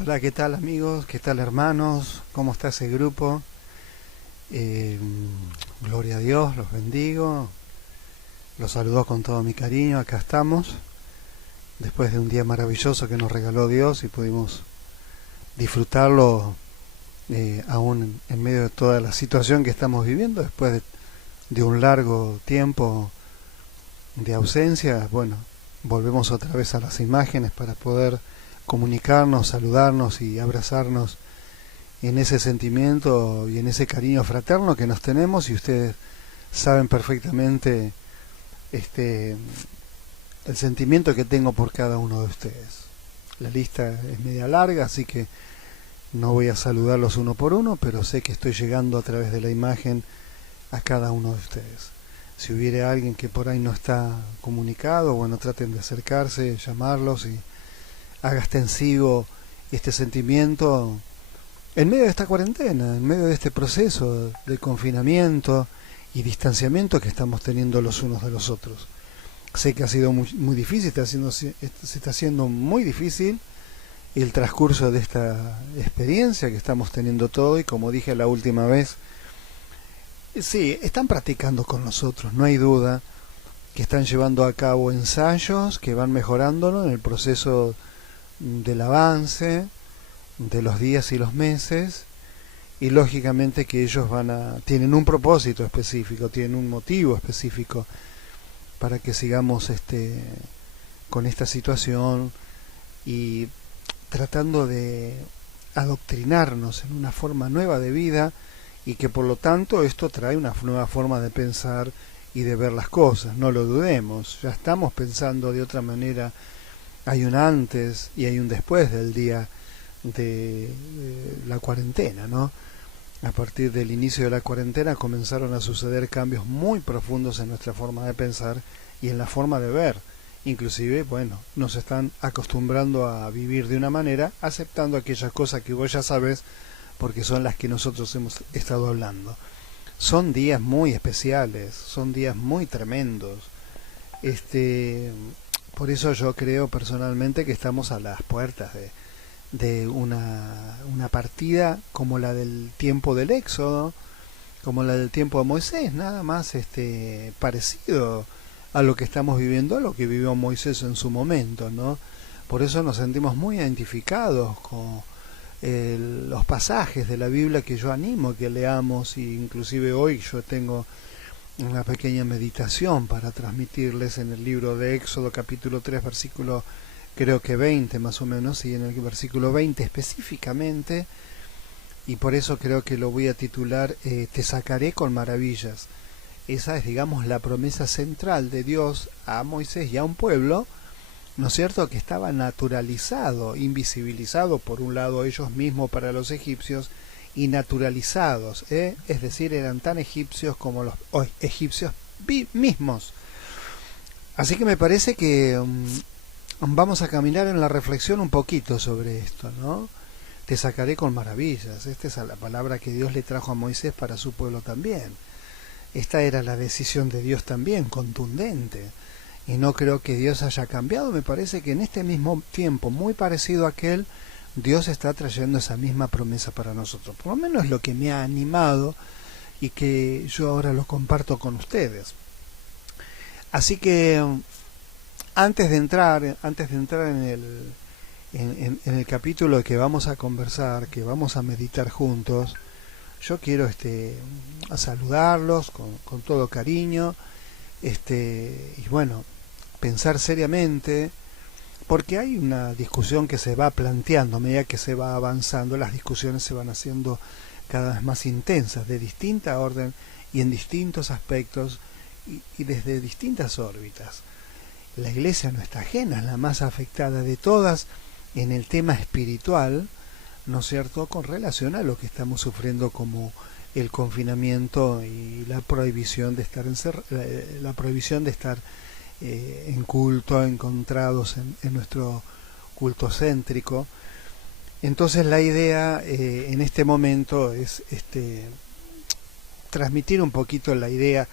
Hola, ¿qué tal amigos? ¿Qué tal hermanos? ¿Cómo está ese grupo? Eh, Gloria a Dios, los bendigo, los saludo con todo mi cariño, acá estamos, después de un día maravilloso que nos regaló Dios y pudimos disfrutarlo aún en medio de toda la situación que estamos viviendo, después de un largo tiempo de ausencia. Bueno, volvemos otra vez a las imágenes para poder comunicarnos, saludarnos y abrazarnos en ese sentimiento y en ese cariño fraterno que nos tenemos, y ustedes saben perfectamente este el sentimiento que tengo por cada uno de ustedes. La lista es media larga, así que no voy a saludarlos uno por uno, pero sé que estoy llegando a través de la imagen a cada uno de ustedes. Si hubiera alguien que por ahí no está comunicado, bueno, traten de acercarse, llamarlos y haga extensivo este sentimiento en medio de esta cuarentena, en medio de este proceso de confinamiento y distanciamiento que estamos teniendo los unos de los otros. Sé que ha sido muy difícil, se está haciendo muy difícil el transcurso de esta experiencia que estamos teniendo todo, y como dije la última vez, sí, están practicando con nosotros, no hay duda que están llevando a cabo ensayos que van mejorándolo en el proceso del avance de los días y los meses, y lógicamente que ellos tienen un propósito específico, tienen un motivo específico para que sigamos con esta situación y tratando de adoctrinarnos en una forma nueva de vida, y que por lo tanto esto trae una nueva forma de pensar y de ver las cosas, no lo dudemos, ya estamos pensando de otra manera. Hay un antes y hay un después del día de la cuarentena, ¿no? A partir del inicio de la cuarentena comenzaron a suceder cambios muy profundos en nuestra forma de pensar y en la forma de ver. Inclusive, bueno, nos están acostumbrando a vivir de una manera, aceptando aquellas cosas que vos ya sabés, porque son las que nosotros hemos estado hablando. Son días muy especiales, son días muy tremendos. Por eso yo creo personalmente que estamos a las puertas de una partida como la del tiempo del Éxodo, como la del tiempo de Moisés, nada más parecido a lo que estamos viviendo, a lo que vivió Moisés en su momento, ¿no? Por eso nos sentimos muy identificados con los pasajes de la Biblia que yo animo que leamos, y inclusive hoy yo tengo una pequeña meditación para transmitirles en el libro de Éxodo capítulo 3 versículo creo que 20 más o menos, y en el versículo 20 específicamente, y por eso creo que lo voy a titular Te sacaré con maravillas. Esa es, digamos, la promesa central de Dios a Moisés y a un pueblo, ¿no es cierto?, que estaba naturalizado, invisibilizado por un lado ellos mismos para los egipcios, y naturalizados, es decir, eran tan egipcios como los egipcios mismos. Así que me parece que vamos a caminar en la reflexión un poquito sobre esto, ¿no? Te sacaré con maravillas. Esta es la palabra que Dios le trajo a Moisés para su pueblo también. Esta era la decisión de Dios también, contundente. Y no creo que Dios haya cambiado. Me parece que en este mismo tiempo, muy parecido a aquel, Dios está trayendo esa misma promesa para nosotros. Por lo menos es lo que me ha animado y que yo ahora lo comparto con ustedes. Así que antes de entrar en el capítulo que vamos a conversar, que vamos a meditar juntos, yo quiero a saludarlos con todo cariño, y bueno, pensar seriamente, porque hay una discusión que se va planteando a medida que se va avanzando. Las discusiones se van haciendo cada vez más intensas, de distinta orden y en distintos aspectos y desde distintas órbitas. La Iglesia no está ajena, es la más afectada de todas en el tema espiritual, ¿no es cierto?, con relación a lo que estamos sufriendo como el confinamiento y la prohibición de estar en culto, encontrados en nuestro culto céntrico. Entonces la idea en este momento es transmitir un poquito la idea,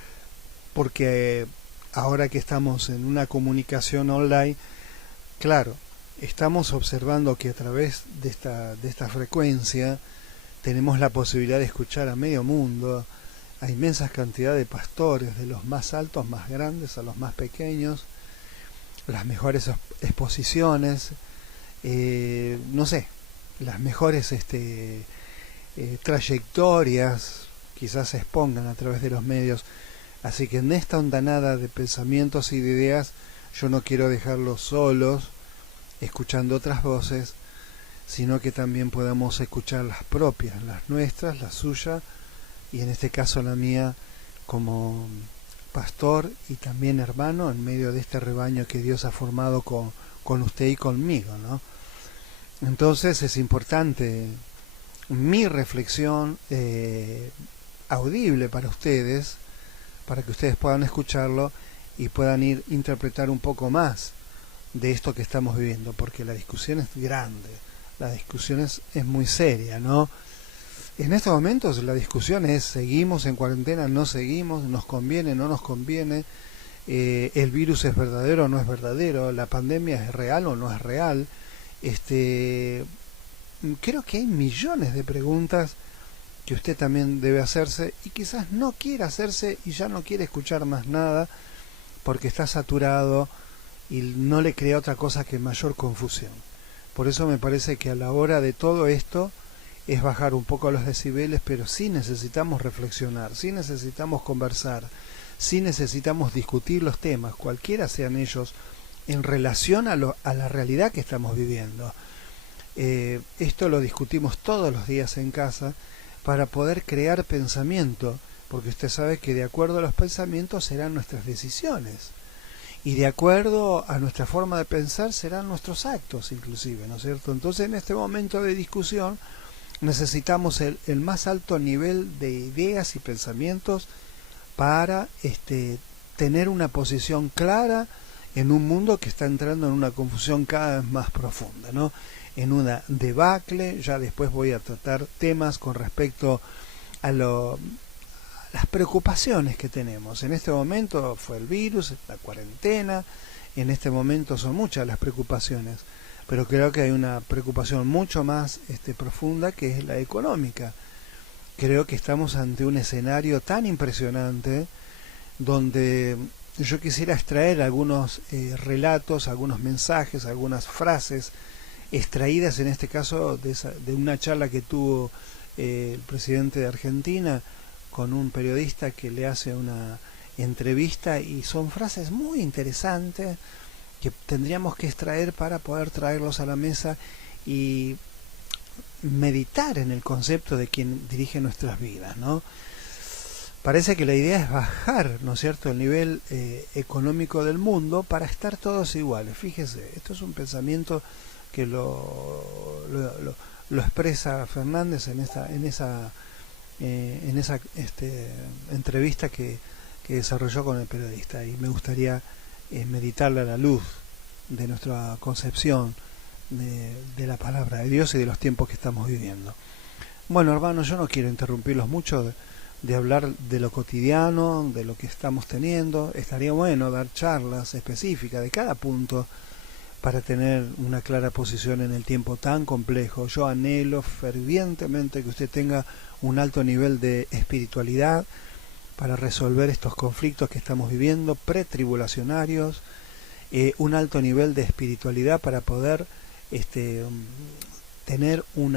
porque ahora que estamos en una comunicación online, claro, estamos observando que a través de esta frecuencia tenemos la posibilidad de escuchar a medio mundo, a inmensas cantidades de pastores, de los más altos, más grandes, a los más pequeños, las mejores exposiciones, no sé, las mejores trayectorias quizás se expongan a través de los medios. Así que en esta hondanada de pensamientos y de ideas, yo no quiero dejarlos solos escuchando otras voces, sino que también podamos escuchar las propias, las nuestras, la suya, y en este caso la mía como pastor y también hermano en medio de este rebaño que Dios ha formado con usted y conmigo, ¿no? Entonces es importante mi reflexión audible para ustedes, para que ustedes puedan escucharlo y puedan interpretar un poco más de esto que estamos viviendo, porque la discusión es grande, la discusión es muy seria, ¿no? En estos momentos la discusión es: ¿seguimos en cuarentena? ¿No seguimos? ¿Nos conviene? ¿No nos conviene? ¿El virus es verdadero o no es verdadero? ¿La pandemia es real o no es real? Creo que hay millones de preguntas que usted también debe hacerse, y quizás no quiera hacerse y ya no quiere escuchar más nada porque está saturado y no le crea otra cosa que mayor confusión. Por eso me parece que a la hora de todo esto es bajar un poco los decibeles, pero sí necesitamos reflexionar, sí necesitamos conversar, sí necesitamos discutir los temas, cualquiera sean ellos, en relación a la realidad que estamos viviendo. Esto lo discutimos todos los días en casa para poder crear pensamiento, porque usted sabe que de acuerdo a los pensamientos serán nuestras decisiones, y de acuerdo a nuestra forma de pensar serán nuestros actos inclusive, ¿no es cierto? Entonces en este momento de discusión necesitamos el más alto nivel de ideas y pensamientos para tener una posición clara en un mundo que está entrando en una confusión cada vez más profunda, ¿no? En una debacle. Ya después voy a tratar temas con respecto a las preocupaciones que tenemos. En este momento fue el virus, la cuarentena, en este momento son muchas las preocupaciones, pero creo que hay una preocupación mucho más profunda, que es la económica. Creo que estamos ante un escenario tan impresionante donde yo quisiera extraer algunos relatos, algunos mensajes, algunas frases extraídas en este caso de una charla que tuvo el presidente de Argentina con un periodista que le hace una entrevista, y son frases muy interesantes que tendríamos que extraer para poder traerlos a la mesa y meditar en el concepto de quien dirige nuestras vidas, ¿no? Parece que la idea es bajar, ¿no es cierto?, el nivel económico del mundo para estar todos iguales. Fíjese, esto es un pensamiento que lo expresa Fernández en esa entrevista que desarrolló con el periodista, y me gustaría meditarla a la luz de nuestra concepción de la palabra de Dios y de los tiempos que estamos viviendo. Bueno, hermanos, yo no quiero interrumpirlos mucho de hablar de lo cotidiano, de lo que estamos teniendo. Estaría bueno dar charlas específicas de cada punto para tener una clara posición en el tiempo tan complejo. Yo anhelo fervientemente que usted tenga un alto nivel de espiritualidad para resolver estos conflictos que estamos viviendo, pretribulacionarios, un alto nivel de espiritualidad para poder tener un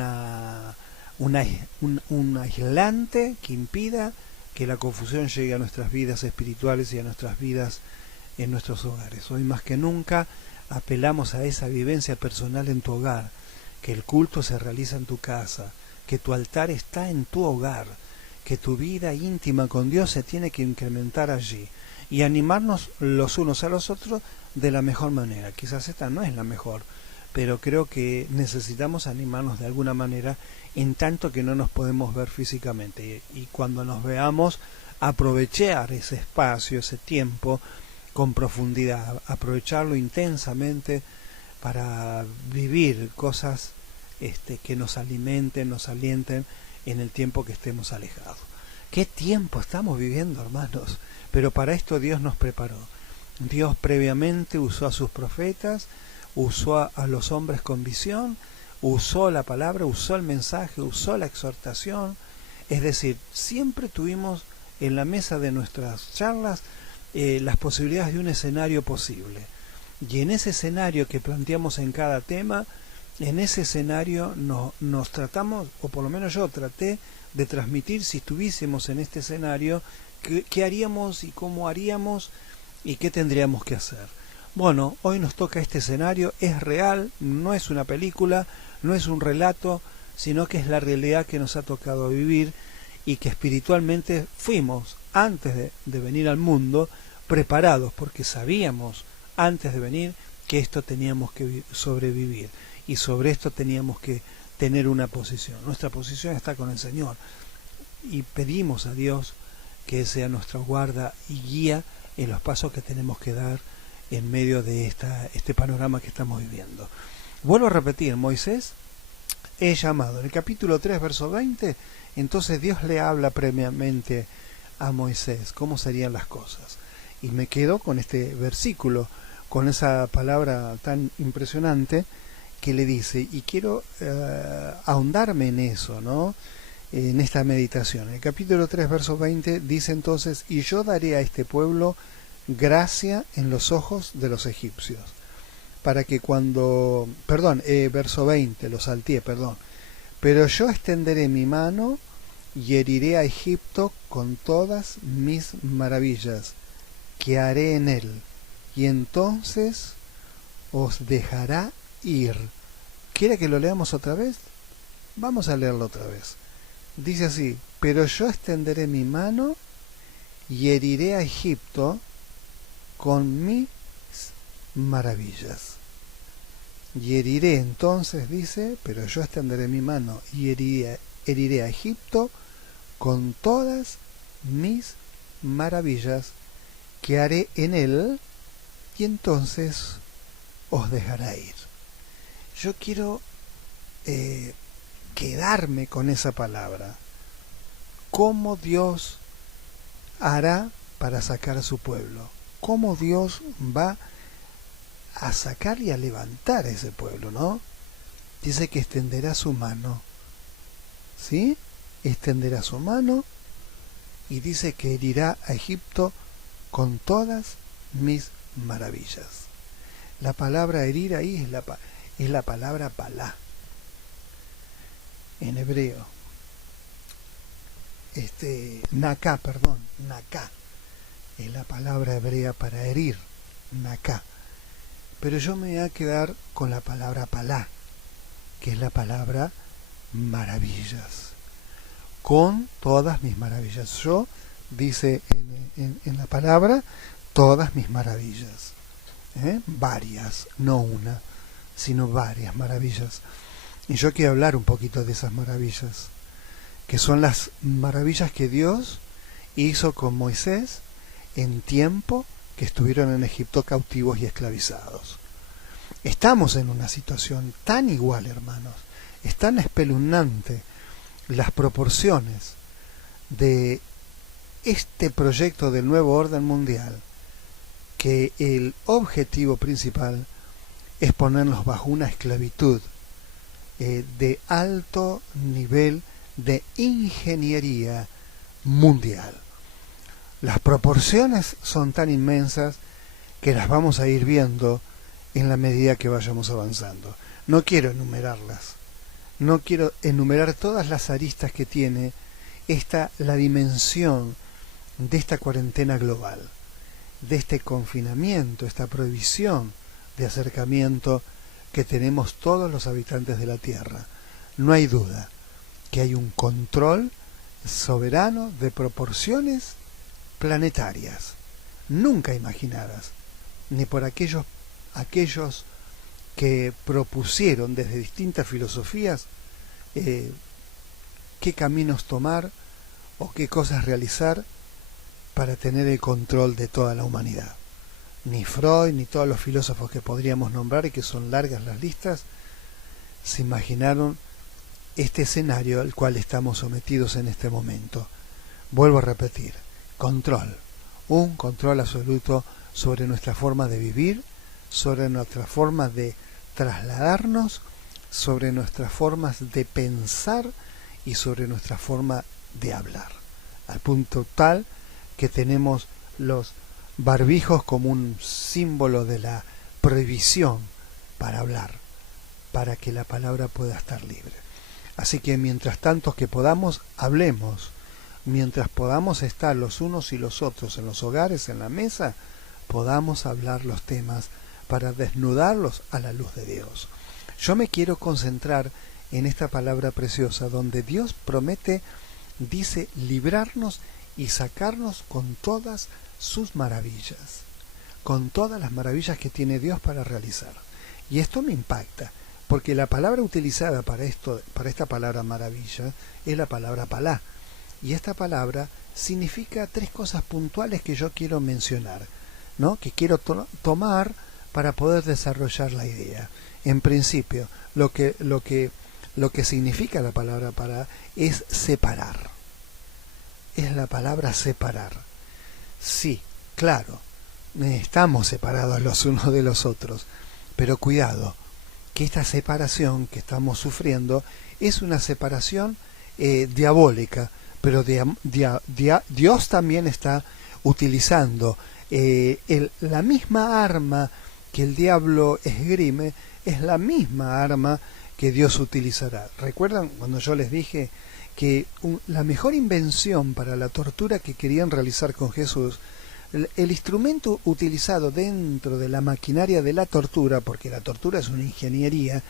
aislante que impida que la confusión llegue a nuestras vidas espirituales y a nuestras vidas en nuestros hogares. Hoy más que nunca apelamos a esa vivencia personal en tu hogar, que el culto se realiza en tu casa, que tu altar está en tu hogar, que tu vida íntima con Dios se tiene que incrementar allí, y animarnos los unos a los otros de la mejor manera. Quizás esta no es la mejor, pero creo que necesitamos animarnos de alguna manera, en tanto que no nos podemos ver físicamente, y cuando nos veamos, aprovechar ese espacio, ese tiempo con profundidad, aprovecharlo intensamente para vivir cosas que nos alimenten, nos alienten en el tiempo que estemos alejados. ¿Qué tiempo estamos viviendo, hermanos? Pero para esto Dios nos preparó. Dios previamente usó a sus profetas, usó a los hombres con visión, usó la palabra, usó el mensaje, usó la exhortación. Es decir, siempre tuvimos en la mesa de nuestras charlas las posibilidades de un escenario posible. Y en ese escenario que planteamos en cada tema, en ese escenario nos tratamos, o por lo menos yo traté de transmitir, si estuviésemos en este escenario, qué haríamos y cómo haríamos y qué tendríamos que hacer. Bueno, hoy nos toca este escenario, es real, no es una película, no es un relato, sino que es la realidad que nos ha tocado vivir y que espiritualmente fuimos, antes de venir al mundo, preparados, porque sabíamos antes de venir que esto teníamos que sobrevivir y sobre esto teníamos que tener una posición. Nuestra posición está con el Señor y pedimos a Dios que sea nuestra guarda y guía en los pasos que tenemos que dar en medio de este panorama que estamos viviendo. Vuelvo a repetir, Moisés es llamado. En el capítulo 3, verso 20, entonces Dios le habla previamente a Moisés cómo serían las cosas. Y me quedo con este versículo, con esa palabra tan impresionante que le dice, y quiero ahondarme en eso, ¿no? En esta meditación. El capítulo 3, verso 20 dice entonces, y yo daré a este pueblo gracia en los ojos de los egipcios, para que verso 20, lo salteé, pero yo extenderé mi mano y heriré a Egipto con todas mis maravillas que haré en él, y entonces os dejará ir. ¿Quiere que lo leamos otra vez? Vamos a leerlo otra vez. Dice así, pero yo extenderé mi mano y heriré a Egipto con mis maravillas. Y heriré, entonces dice, pero yo extenderé mi mano y heriré a Egipto con todas mis maravillas que haré en él, y entonces os dejará ir. Yo quiero quedarme con esa palabra. ¿Cómo Dios hará para sacar a su pueblo? ¿Cómo Dios va a sacar y a levantar a ese pueblo, no? Dice que extenderá su mano, ¿sí? Extenderá su mano y dice que herirá a Egipto con todas mis maravillas. La palabra herir ahí es la palabra palá en hebreo. Naká es la palabra hebrea para herir, naká. Pero yo me voy a quedar con la palabra palá, que es la palabra maravillas. Con todas mis maravillas. Yo, dice en la palabra, todas mis maravillas. Varias, no una, sino varias maravillas. Y yo quiero hablar un poquito de esas maravillas, que son las maravillas que Dios hizo con Moisés en tiempo que estuvieron en Egipto cautivos y esclavizados. Estamos en una situación tan igual, hermanos, es tan espeluznante las proporciones de este proyecto del nuevo orden mundial, que el objetivo principal es ponernos bajo una esclavitud de alto nivel de ingeniería mundial. Las proporciones son tan inmensas que las vamos a ir viendo en la medida que vayamos avanzando. No quiero enumerarlas, no quiero enumerar todas las aristas que tiene la dimensión de esta cuarentena global, de este confinamiento, esta prohibición de acercamiento que tenemos todos los habitantes de la Tierra. No hay duda que hay un control soberano de proporciones planetarias, nunca imaginadas, ni por aquellos que propusieron desde distintas filosofías qué caminos tomar o qué cosas realizar para tener el control de toda la humanidad. Ni Freud, ni todos los filósofos que podríamos nombrar, y que son largas las listas, se imaginaron este escenario al cual estamos sometidos en este momento. Vuelvo a repetir, control, un control absoluto sobre nuestra forma de vivir, sobre nuestra forma de trasladarnos sobre nuestras formas de pensar y sobre nuestra forma de hablar, al punto tal que tenemos los barbijos como un símbolo de la prohibición para hablar, para que la palabra pueda estar libre. Así que mientras tanto que podamos, hablemos. Mientras podamos estar los unos y los otros en los hogares, en la mesa, podamos hablar los temas para desnudarlos a la luz de Dios. Yo me quiero concentrar en esta palabra preciosa donde Dios promete, dice, librarnos y sacarnos con todas sus maravillas, con todas las maravillas que tiene Dios para realizar. Y esto me impacta, porque la palabra utilizada para esta palabra maravilla es la palabra palá. Y esta palabra significa tres cosas puntuales que yo quiero mencionar, ¿no? Que quiero tomar para poder desarrollar la idea. En principio, lo que significa la palabra palá es separar. Es la palabra separar. Sí, claro, estamos separados los unos de los otros, pero cuidado, que esta separación que estamos sufriendo es una separación diabólica, pero Dios también está utilizando la misma arma que el diablo esgrime, es la misma arma que Dios utilizará. ¿Recuerdan cuando yo les dije que la mejor invención para la tortura que querían realizar con Jesús, el instrumento utilizado dentro de la maquinaria de la tortura, porque la tortura es una ingeniería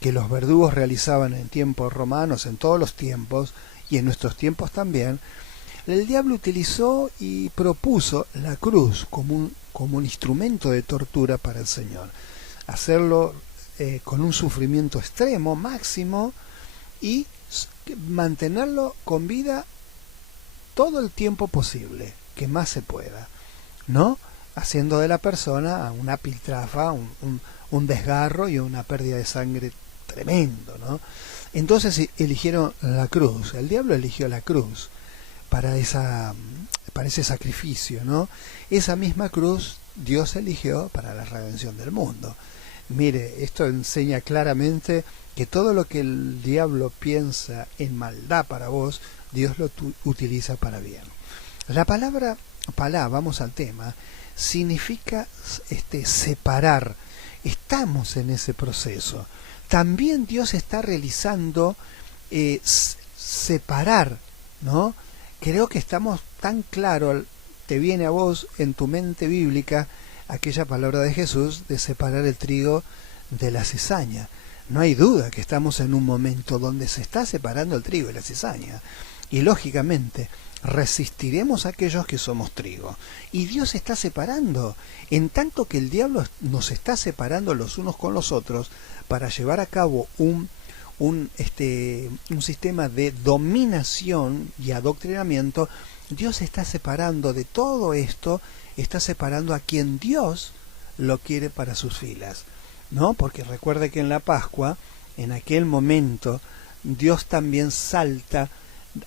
que los verdugos realizaban en tiempos romanos, en todos los tiempos, y en nuestros tiempos también, el diablo utilizó y propuso la cruz como un instrumento de tortura para el Señor. Hacerlo con un sufrimiento extremo, máximo, y mantenerlo con vida todo el tiempo posible, que más se pueda, ¿no? Haciendo de la persona una piltrafa, un desgarro y una pérdida de sangre tremendo, ¿no? Entonces eligieron la cruz. El diablo eligió la cruz para ese sacrificio, ¿no? Esa misma cruz Dios eligió para la redención del mundo. Mire, esto enseña claramente que todo lo que el diablo piensa en maldad para vos, Dios lo utiliza para bien. La palabra palá, vamos al tema, significa separar. Estamos en ese proceso. También Dios está realizando separar, ¿no? Creo que estamos tan claro, te viene a vos en tu mente bíblica aquella palabra de Jesús de separar el trigo de la cizaña. No hay duda que estamos en un momento donde se está separando el trigo y la cizaña. Y lógicamente resistiremos a aquellos que somos trigo. Y Dios está separando, en tanto que el diablo nos está separando los unos con los otros para llevar a cabo un sistema de dominación y adoctrinamiento. Dios está separando de todo esto, está separando a quien Dios lo quiere para sus filas, ¿no? Porque recuerde que en la Pascua, en aquel momento, Dios también salta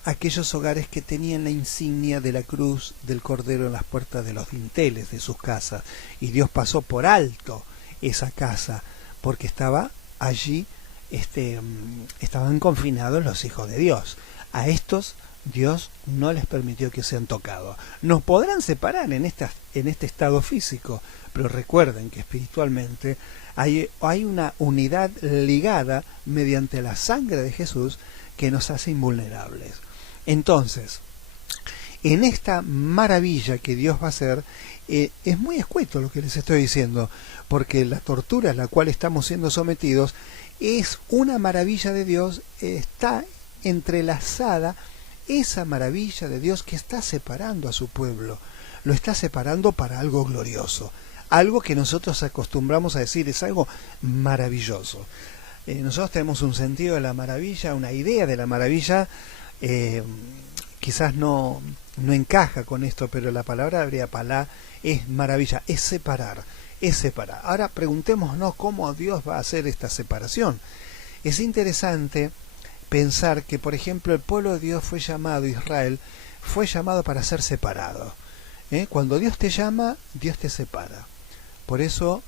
aquellos hogares que tenían la insignia de la cruz del Cordero en las puertas de los dinteles de sus casas, y Dios pasó por alto esa casa porque estaba allí, estaban confinados los hijos de Dios. A estos Dios no les permitió que sean tocados. Nos podrán separar en este estado físico, pero recuerden que espiritualmente hay una unidad ligada mediante la sangre de Jesús que nos hace invulnerables. Entonces, en esta maravilla que Dios va a hacer, es muy escueto lo que les estoy diciendo, porque la tortura a la cual estamos siendo sometidos es una maravilla de Dios, está entrelazada esa maravilla de Dios que está separando a su pueblo, lo está separando para algo glorioso, algo que nosotros acostumbramos a decir es algo maravilloso. Nosotros tenemos un sentido de la maravilla, una idea de la maravilla, quizás no encaja con esto, pero la palabra hebrea palá es maravilla, es separar, es separar. Ahora preguntémonos cómo Dios va a hacer esta separación. Es interesante pensar que, por ejemplo, el pueblo de Dios fue llamado, Israel, fue llamado para ser separado. Cuando Dios te llama, Dios te separa. Por eso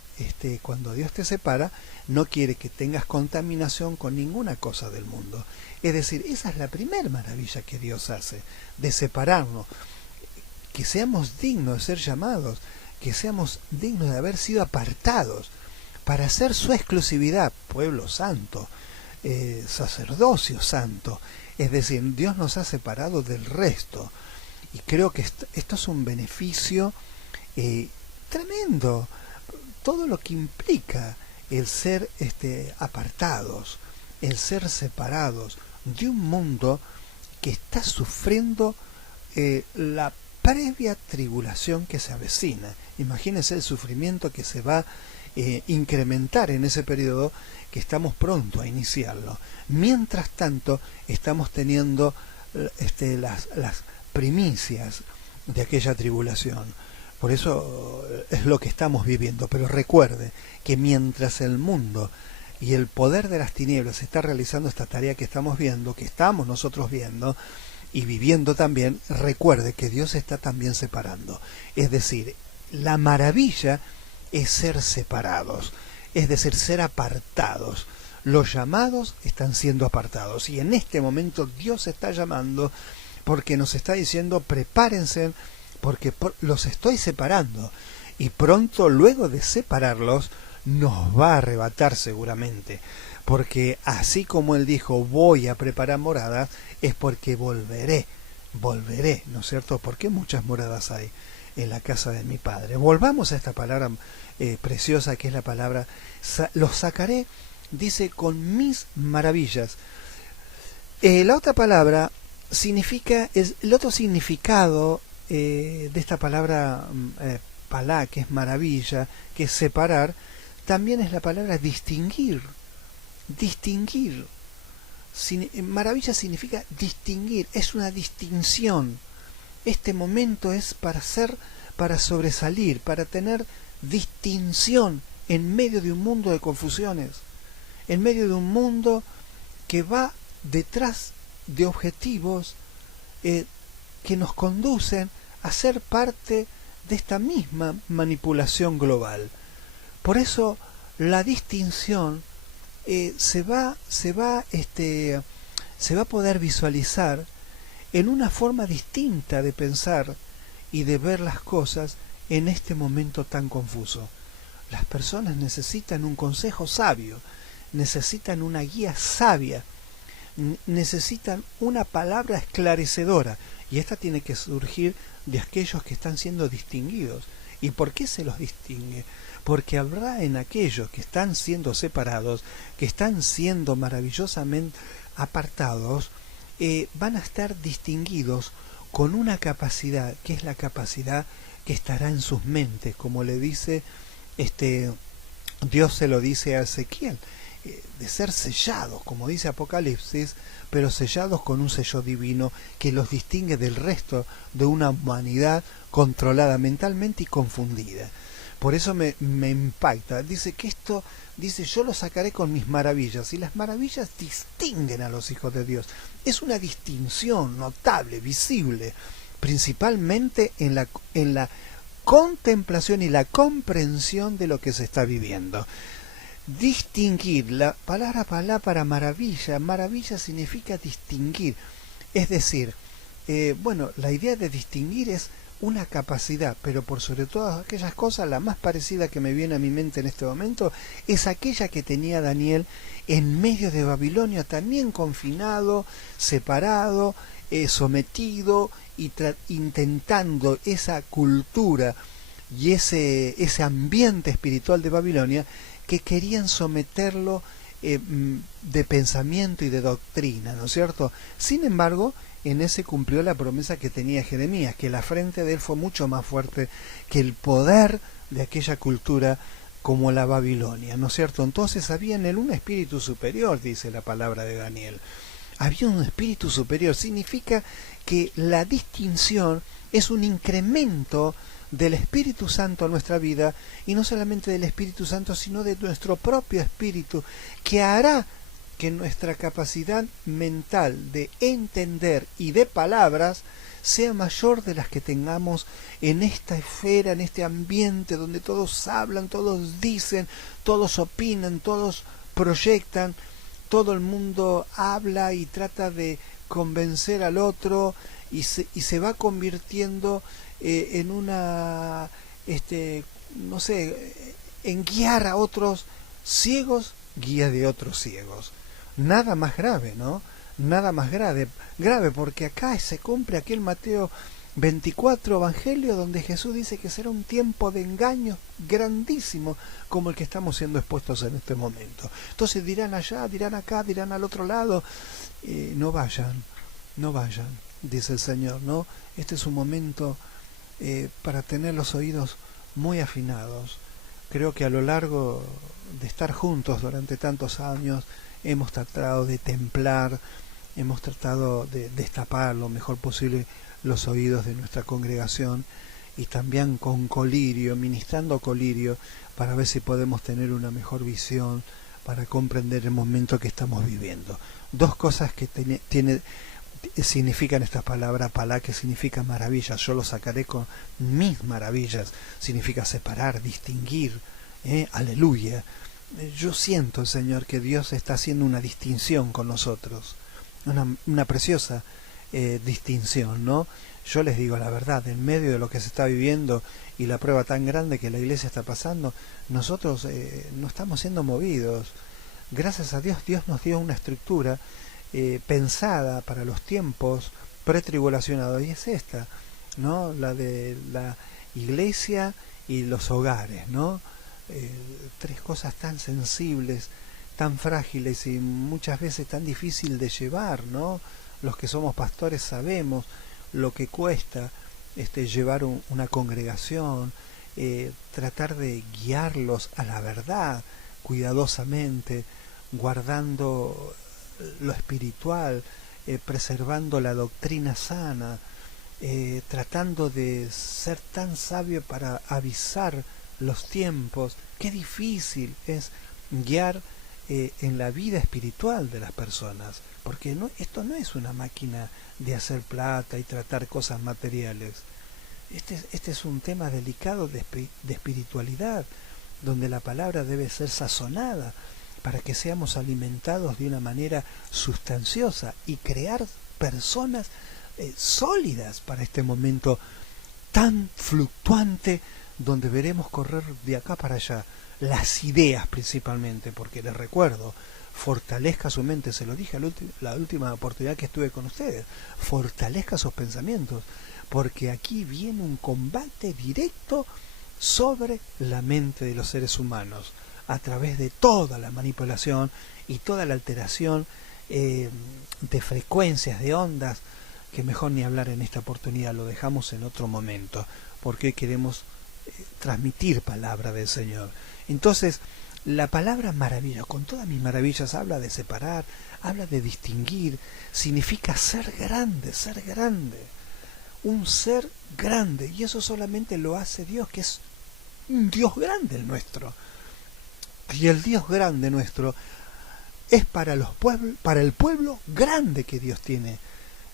cuando Dios te separa, no quiere que tengas contaminación con ninguna cosa del mundo. Es decir, esa es la primera maravilla que Dios hace, de separarnos, que seamos dignos de ser llamados, que seamos dignos de haber sido apartados para hacer su exclusividad, pueblo santo, sacerdocio santo. Es decir, Dios nos ha separado del resto. Y creo que esto es un beneficio tremendo. Todo lo que implica el ser apartados, el ser separados de un mundo que está sufriendo la previa tribulación que se avecina. Imagínense el sufrimiento que se va a incrementar en ese periodo que estamos pronto a iniciarlo. Mientras tanto, estamos teniendo las primicias de aquella tribulación. Por eso es lo que estamos viviendo. Pero recuerde que mientras el mundo y el poder de las tinieblas está realizando esta tarea que estamos viendo, que estamos nosotros viendo y viviendo también, recuerde que Dios está también separando. Es decir, la maravilla es ser separados, es decir, ser apartados. Los llamados están siendo apartados y en este momento Dios está llamando porque nos está diciendo prepárense porque los estoy separando y pronto luego de separarlos nos va a arrebatar seguramente, porque así como Él dijo voy a preparar moradas, es porque volveré, ¿no es cierto? Porque muchas moradas hay en la casa de mi Padre. Volvamos a esta palabra preciosa que es la palabra, los sacaré, dice, con mis maravillas. La otra palabra significa, el otro significado de esta palabra palá, que es maravilla, que es separar, también es la palabra distinguir. Distinguir. Maravilla significa distinguir, es una distinción. Este momento es para sobresalir, para tener distinción en medio de un mundo de confusiones, en medio de un mundo que va detrás de objetivos que nos conducen a ser parte de esta misma manipulación global. Por eso la distinción se va a poder visualizar en una forma distinta de pensar y de ver las cosas en este momento tan confuso. Las personas necesitan un consejo sabio, necesitan una guía sabia, necesitan una palabra esclarecedora, y esta tiene que surgir de aquellos que están siendo distinguidos. ¿Y por qué se los distingue? Porque habrá en aquellos que están siendo separados, que están siendo maravillosamente apartados, van a estar distinguidos con una capacidad, que es la capacidad que estará en sus mentes, como le dice Dios se lo dice a Ezequiel, de ser sellados, como dice Apocalipsis, pero sellados con un sello divino que los distingue del resto de una humanidad controlada mentalmente y confundida. Por eso me impacta. Dice que esto, dice, yo lo sacaré con mis maravillas, y las maravillas distinguen a los hijos de Dios. Es una distinción notable, visible, principalmente en la contemplación y la comprensión de lo que se está viviendo. Distinguir, la palabra para maravilla, maravilla significa distinguir, es decir, la idea de distinguir es una capacidad, pero por sobre todas aquellas cosas, la más parecida que me viene a mi mente en este momento es aquella que tenía Daniel en medio de Babilonia, también confinado, separado, sometido y intentando esa cultura y ese ambiente espiritual de Babilonia que querían someterlo de pensamiento y de doctrina, ¿no es cierto? Sin embargo, en ese cumplió la promesa que tenía Jeremías, que la frente de él fue mucho más fuerte que el poder de aquella cultura como la Babilonia, ¿no es cierto? Entonces había en él un espíritu superior, dice la palabra de Daniel. Había un espíritu superior, significa que la distinción es un incremento del Espíritu Santo a nuestra vida, y no solamente del Espíritu Santo, sino de nuestro propio espíritu, que hará que nuestra capacidad mental de entender y de palabras sea mayor de las que tengamos en esta esfera, en este ambiente donde todos hablan, todos dicen, todos opinan, todos proyectan, todo el mundo habla y trata de convencer al otro y se va convirtiendo en una, no sé, en guiar a otros ciegos, guía de otros ciegos. Nada más grave, ¿no? Nada más grave, porque acá se cumple aquel Mateo 24 Evangelio donde Jesús dice que será un tiempo de engaño grandísimo como el que estamos siendo expuestos en este momento. Entonces dirán allá, dirán acá, dirán al otro lado, no vayan, dice el Señor, ¿no? Este es un momento para tener los oídos muy afinados. Creo que a lo largo de estar juntos durante tantos años hemos tratado de templar, hemos tratado de destapar lo mejor posible los oídos de nuestra congregación y también con colirio, ministrando colirio, para ver si podemos tener una mejor visión, para comprender el momento que estamos viviendo. Dos cosas que significan estas palabras, palá, que significa maravillas, yo lo sacaré con mis maravillas, significa separar, distinguir, aleluya. Yo siento, Señor, que Dios está haciendo una distinción con nosotros, una preciosa distinción, ¿no? Yo les digo la verdad, en medio de lo que se está viviendo y la prueba tan grande que la iglesia está pasando, nosotros no estamos siendo movidos. Gracias a Dios, Dios nos dio una estructura pensada para los tiempos pretribulacionados, y es esta, ¿no? La de la iglesia y los hogares, ¿no? Tres cosas tan sensibles, tan frágiles y muchas veces tan difícil de llevar, ¿no? Los que somos pastores sabemos lo que cuesta llevar una congregación, tratar de guiarlos a la verdad cuidadosamente, guardando lo espiritual, preservando la doctrina sana, tratando de ser tan sabio para avisar los tiempos. Qué difícil es guiar en la vida espiritual de las personas, porque esto no es una máquina de hacer plata y tratar cosas materiales. Este es un tema delicado de espiritualidad, donde la palabra debe ser sazonada para que seamos alimentados de una manera sustanciosa y crear personas sólidas para este momento tan fluctuante donde veremos correr de acá para allá las ideas principalmente, porque les recuerdo, fortalezca su mente, se lo dije la última oportunidad que estuve con ustedes, fortalezca sus pensamientos, porque aquí viene un combate directo sobre la mente de los seres humanos, a través de toda la manipulación y toda la alteración de frecuencias, de ondas, que mejor ni hablar en esta oportunidad, lo dejamos en otro momento, porque hoy queremos transmitir palabra del Señor. Entonces, la palabra maravilla, con todas mis maravillas, habla de separar, habla de distinguir, significa ser grande, un ser grande, y eso solamente lo hace Dios, que es un Dios grande el nuestro. Y el Dios grande nuestro es para el pueblo grande que Dios tiene.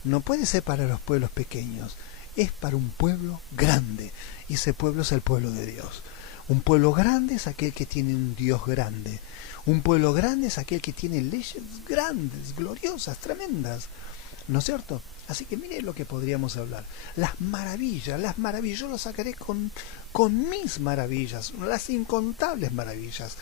No puede ser para los pueblos pequeños, es para un pueblo grande, y ese pueblo es el pueblo de Dios. Un pueblo grande es aquel que tiene un Dios grande. Un pueblo grande es aquel que tiene leyes grandes, gloriosas, tremendas, ¿no es cierto? Así que mire lo que podríamos hablar. Las maravillas, yo las sacaré con mis maravillas, las incontables maravillas.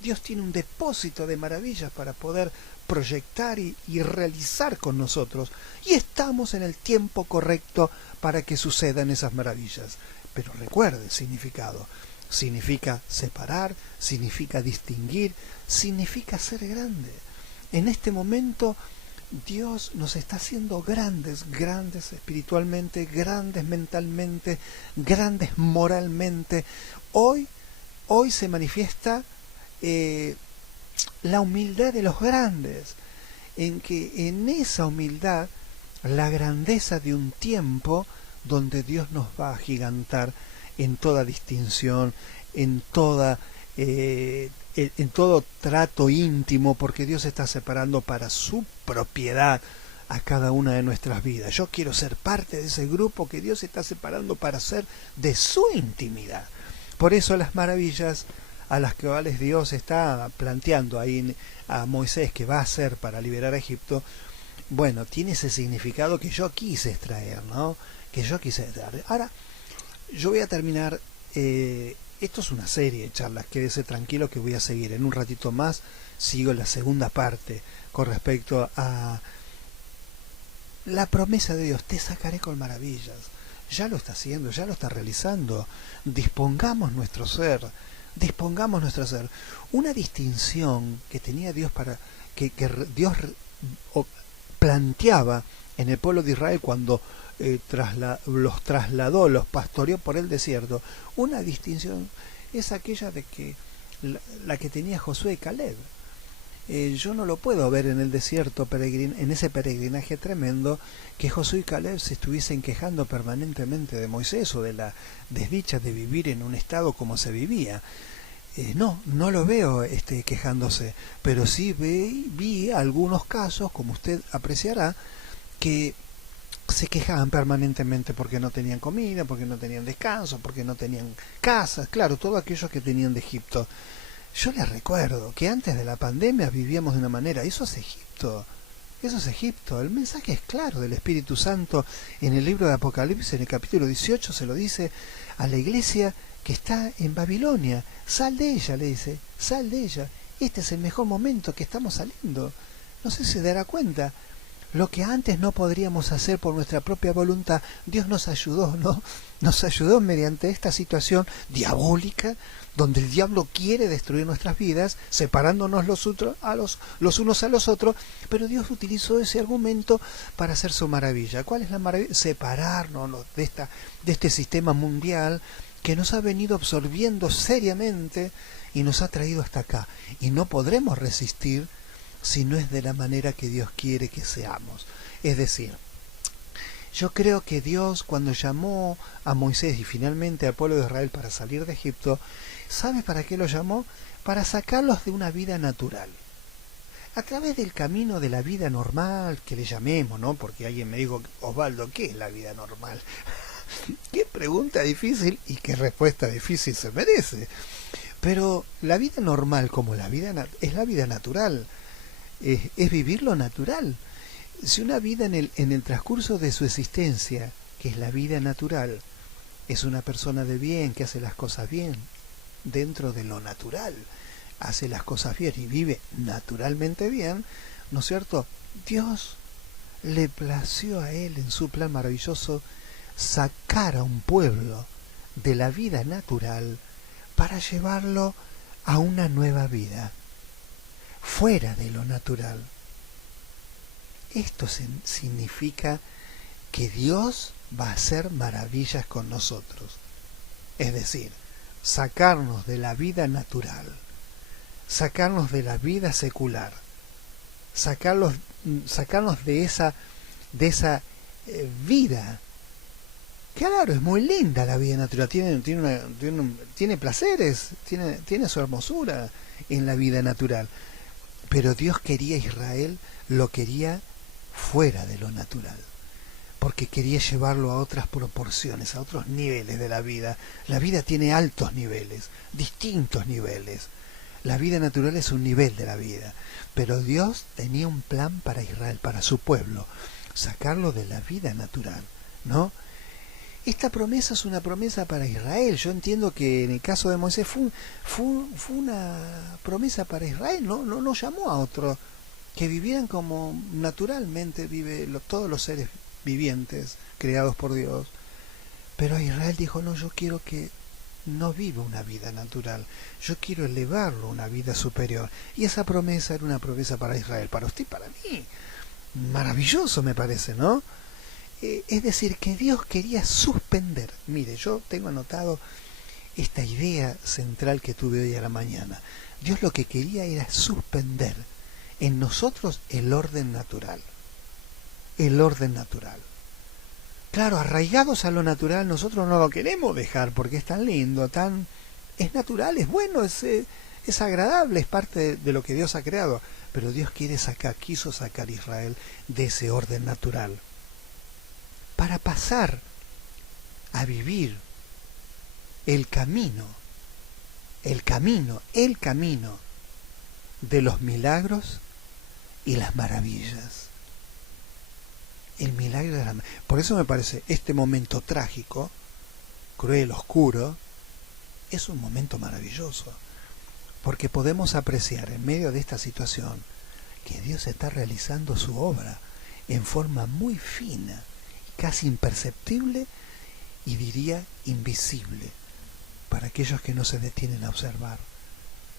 Dios tiene un depósito de maravillas para poder proyectar y realizar con nosotros, y estamos en el tiempo correcto para que sucedan esas maravillas. Pero recuerde el significado. Significa separar, significa distinguir, significa ser grande. En este momento Dios nos está haciendo grandes espiritualmente, grandes mentalmente, grandes moralmente. Hoy se manifiesta la humildad de los grandes, en que en esa humildad, la grandeza de un tiempo donde Dios nos va a agigantar en toda distinción, en todo trato íntimo, porque Dios está separando para su propiedad a cada una de nuestras vidas. Yo quiero ser parte de ese grupo que Dios está separando para ser de su intimidad. Por eso las maravillas a las cuales Dios está planteando ahí a Moisés que va a hacer para liberar a Egipto, bueno, tiene ese significado que yo quise extraer, ¿no? Que yo quise extraer. Ahora, yo voy a terminar, esto es una serie de charlas, quédese tranquilo que voy a seguir. En un ratito más sigo la segunda parte con respecto a la promesa de Dios, te sacaré con maravillas. Ya lo está haciendo, ya lo está realizando. Dispongamos nuestro ser. Una distinción que tenía Dios que Dios planteaba en el pueblo de Israel cuando los trasladó, los pastoreó por el desierto. Una distinción es aquella de que la que tenía Josué y Caleb. Yo no lo puedo ver en el desierto, en ese peregrinaje tremendo, que Josué y Caleb se estuviesen quejando permanentemente de Moisés o de la desdicha de vivir en un estado como se vivía. No lo veo quejándose, pero sí vi algunos casos, como usted apreciará, que se quejaban permanentemente porque no tenían comida, porque no tenían descanso, porque no tenían casas, claro, todo aquello que tenían de Egipto. Yo les recuerdo que antes de la pandemia vivíamos de una manera, eso es Egipto, el mensaje es claro del Espíritu Santo en el libro de Apocalipsis, en el capítulo 18 se lo dice a la iglesia que está en Babilonia, sal de ella, le dice, sal de ella, este es el mejor momento que estamos saliendo. No sé si se dará cuenta, lo que antes no podríamos hacer por nuestra propia voluntad, Dios nos ayudó, ¿no? Nos ayudó mediante esta situación diabólica, donde el diablo quiere destruir nuestras vidas, separándonos los unos a los otros, pero Dios utilizó ese argumento para hacer su maravilla. ¿Cuál es la maravilla? Separarnos de este sistema mundial que nos ha venido absorbiendo seriamente y nos ha traído hasta acá. Y no podremos resistir si no es de la manera que Dios quiere que seamos. Es decir, yo creo que Dios, cuando llamó a Moisés y finalmente al pueblo de Israel para salir de Egipto, ¿sabe para qué lo llamó? Para sacarlos de una vida natural. A través del camino de la vida normal, que le llamemos, ¿no? Porque alguien me dijo, Osvaldo, ¿qué es la vida normal? Qué pregunta difícil y qué respuesta difícil se merece. Pero la vida normal, como la vida es la vida natural, es vivir lo natural. Si una vida en el transcurso de su existencia, que es la vida natural, es una persona de bien, que hace las cosas bien, dentro de lo natural, hace las cosas bien y vive naturalmente bien, ¿no es cierto? Dios le plació a él en su plan maravilloso sacar a un pueblo de la vida natural para llevarlo a una nueva vida, fuera de lo natural. Esto significa que Dios va a hacer maravillas con nosotros. Es decir, sacarnos de la vida natural, sacarnos de la vida secular, sacarnos de esa vida. Claro, es muy linda la vida natural, tiene placeres, tiene su hermosura en la vida natural. Pero Dios quería a Israel, lo quería fuera de lo natural, porque quería llevarlo a otras proporciones, a otros niveles de la vida. La vida tiene altos niveles, distintos niveles. La vida natural es un nivel de la vida, pero Dios tenía un plan para Israel, para su pueblo, sacarlo de la vida natural, ¿no? Esta promesa es una promesa para Israel. Yo entiendo que en el caso de Moisés fue una promesa para Israel, no llamó a otro, que vivieran como naturalmente viven todos los seres vivientes creados por Dios. Pero Israel dijo, no, yo quiero que no viva una vida natural, yo quiero elevarlo a una vida superior. Y esa promesa era una promesa para Israel, para usted y para mí. Maravilloso me parece, ¿no? Es decir, que Dios quería suspender. Mire, yo tengo anotado esta idea central que tuve hoy a la mañana. Dios lo que quería era suspender en nosotros el orden natural. El orden natural. Claro, arraigados a lo natural, nosotros no lo queremos dejar porque es tan lindo, es natural, es bueno, es Es agradable, es parte de lo que Dios ha creado, pero Dios quiso sacar a Israel de ese orden natural para pasar a vivir el camino de los milagros y las maravillas. El milagro de Por eso me parece este momento trágico, cruel, oscuro, es un momento maravilloso, porque podemos apreciar en medio de esta situación que Dios está realizando su obra en forma muy fina, casi imperceptible y diría invisible para aquellos que no se detienen a observar.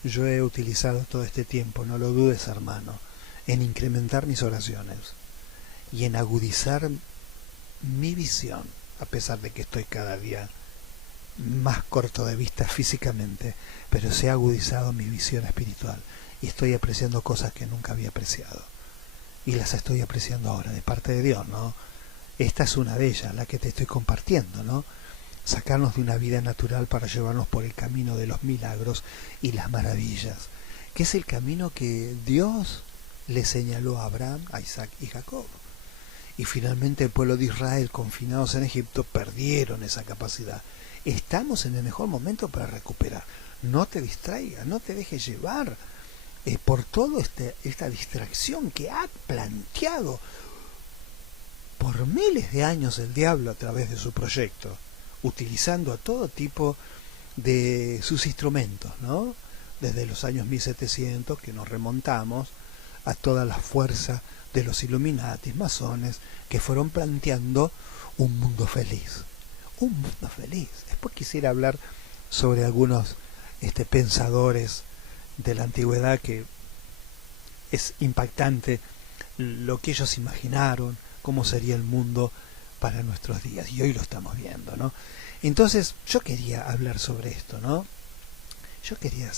Yo he utilizado todo este tiempo, no lo dudes, hermano, en incrementar mis oraciones y en agudizar mi visión, a pesar de que estoy cada día más corto de vista físicamente, pero se ha agudizado mi visión espiritual y estoy apreciando cosas que nunca había apreciado y las estoy apreciando ahora de parte de Dios, ¿no? Esta es una de ellas, la que te estoy compartiendo, ¿no? Sacarnos de una vida natural para llevarnos por el camino de los milagros y las maravillas, que es el camino que Dios le señaló a Abraham, a Isaac y Jacob. Y finalmente el pueblo de Israel, confinados en Egipto, perdieron esa capacidad. Estamos en el mejor momento para recuperar. No te distraigas, no te dejes llevar por toda esta distracción que ha planteado por miles de años el diablo a través de su proyecto, utilizando a todo tipo de sus instrumentos, ¿no? Desde los años 1700, que nos remontamos a toda la fuerza de los Illuminatis, masones, que fueron planteando un mundo feliz. Un mundo feliz. Después quisiera hablar sobre algunos pensadores de la antigüedad, que es impactante lo que ellos imaginaron, cómo sería el mundo para nuestros días, y hoy lo estamos viendo, ¿no? Entonces yo quería hablar sobre esto, ¿no? Yo quería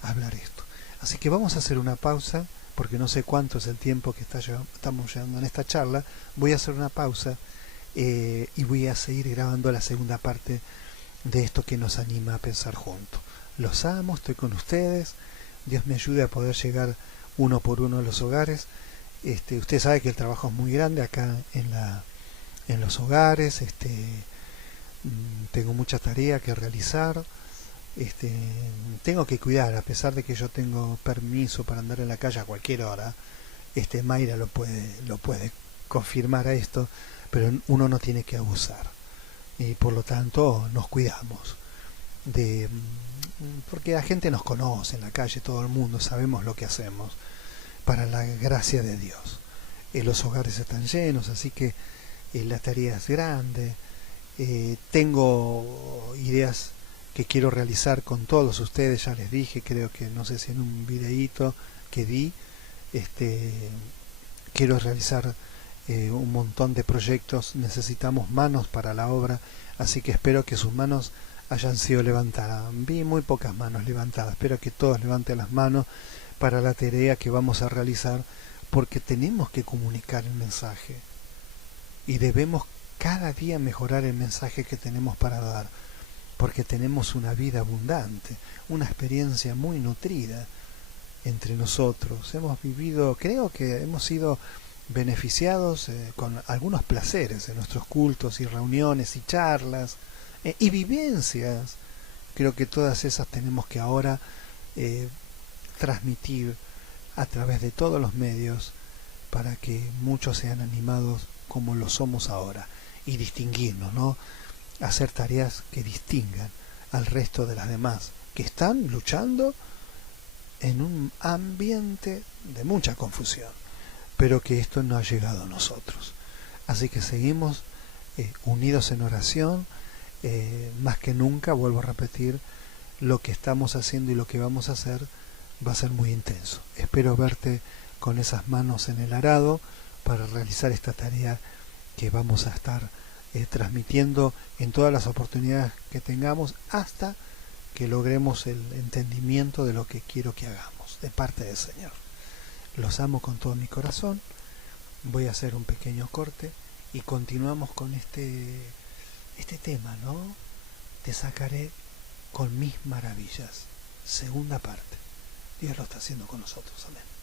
hablar esto. Así que vamos a hacer una pausa, porque no sé cuánto es el tiempo que estamos llevando en esta charla. Voy a hacer una pausa y voy a seguir grabando la segunda parte de esto que nos anima a pensar juntos. Los amo, estoy con ustedes. Dios me ayude a poder llegar uno por uno a los hogares. Usted sabe que el trabajo es muy grande acá en los hogares. Tengo mucha tarea que realizar. Tengo que cuidar, a pesar de que yo tengo permiso para andar en la calle a cualquier hora. Mayra lo puede confirmar a esto, pero uno no tiene que abusar, y por lo tanto nos cuidamos porque la gente nos conoce en la calle, todo el mundo sabemos lo que hacemos para la gracia de Dios. Los hogares están llenos, así que la tarea es grande. Tengo ideas que quiero realizar con todos ustedes, ya les dije, creo que no sé si en un videíto que di, quiero realizar un montón de proyectos. Necesitamos manos para la obra, así que espero que sus manos hayan sido levantadas. Vi muy pocas manos levantadas, espero que todos levanten las manos para la tarea que vamos a realizar, porque tenemos que comunicar el mensaje y debemos cada día mejorar el mensaje que tenemos para dar, porque tenemos una vida abundante, una experiencia muy nutrida entre nosotros. Hemos vivido, creo que hemos sido beneficiados con algunos placeres en nuestros cultos y reuniones y charlas y vivencias. Creo que todas esas tenemos que ahora transmitir a través de todos los medios, para que muchos sean animados como lo somos ahora, y distinguirnos, ¿no? Hacer tareas que distingan al resto de las demás, que están luchando en un ambiente de mucha confusión, pero que esto no ha llegado a nosotros. Así que seguimos unidos en oración. Más que nunca, vuelvo a repetir, lo que estamos haciendo y lo que vamos a hacer va a ser muy intenso. Espero verte con esas manos en el arado para realizar esta tarea que vamos a estar transmitiendo en todas las oportunidades que tengamos, hasta que logremos el entendimiento de lo que quiero que hagamos de parte del Señor. Los amo con todo mi corazón. Voy a hacer un pequeño corte y continuamos con este tema, ¿no? Te sacaré con mis maravillas. Segunda parte. Dios lo está haciendo con nosotros. Amén.